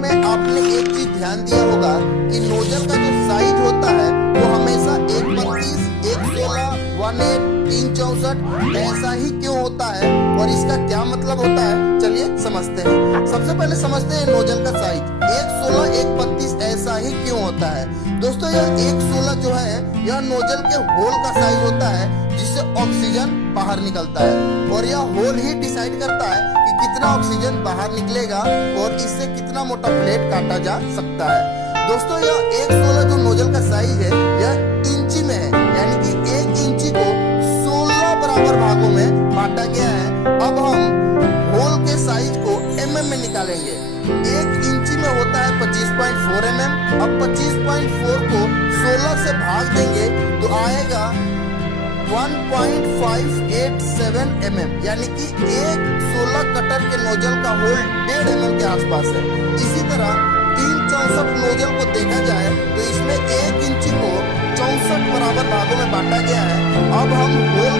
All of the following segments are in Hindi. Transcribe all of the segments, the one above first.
में आपने एक चीज ध्यान दिया होगा कि नोजल का जो साइज होता है वो हमेशा 132, 116, 18, 364 ऐसा ही क्यों होता है और इसका क्या मतलब होता है, चलिए समझते हैं। सबसे पहले समझते हैं नोजल का साइज 116, 132 ऐसा ही क्यों होता है। दोस्तों यह 116 जो है यह नोजल के होल का साइज होता है जिससे ऑक्सीजन बाहर निकलता है और यह होल ही डिसाइड करता है कि कितना ऑक्सीजन बाहर निकलेगा और इससे कितना मोटा प्लेट काटा जा सकता है। दोस्तों यह 116 जो नोजल का साइज है यह इंची में है, यानी कि 1 इंची को 16 बराबर भागों में बांटा गया है। अब हम होल के साइज को mm में निकालेंगे। 1 इंची में होता है 25.4 mm। अब 25.4 को 16 से भाग देंगे तो आएगा 1.587 mm, यानी कि एक 16 कटर के नोजल का होल 1.5 mm के आसपास है। इसी तरह 364 नोजल को देखा जाए तो इसमें 1 इंची को 64 बराबर भागों में बांटा गया है। अब हम होल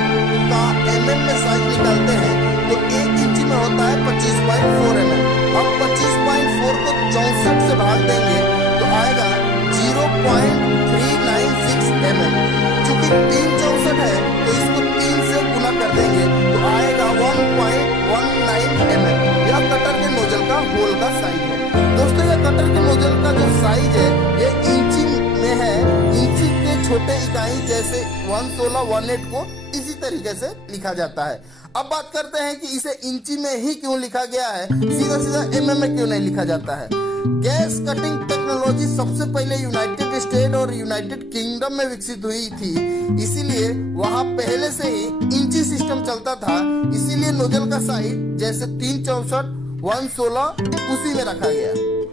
का mm में साइज निकालते हैं तो 1 इंची में होता है 25.4 mm। अब 25.4 को 64 से भाग देंगे तो आएगा 0.396 mm। चूंकि 364 है तो इसको 3 से गुना कर देंगे तो आएगा 1.19 mm। यह कटर के नोजल का होल का साइज है। दोस्तों यह कटर के नोजल का जो साइज है ये इंची में है। इंची के छोटे इकाई जैसे 116, 18 को इसी तरीके से लिखा जाता है। अब बात करते हैं कि इसे इंची में ही क्यों लिखा गया है, सीधा सीधा mm में क्यों नहीं लिखा जाता है। गैस कटिंग टेक्नोलॉजी सबसे पहले यूनाइटेड स्टेट और यूनाइटेड किंगडम में विकसित हुई थी, इसीलिए वहां पहले से ही इंची सिस्टम चलता था। इसीलिए नोजल का साइज जैसे 364, 116 उसी में रखा गया।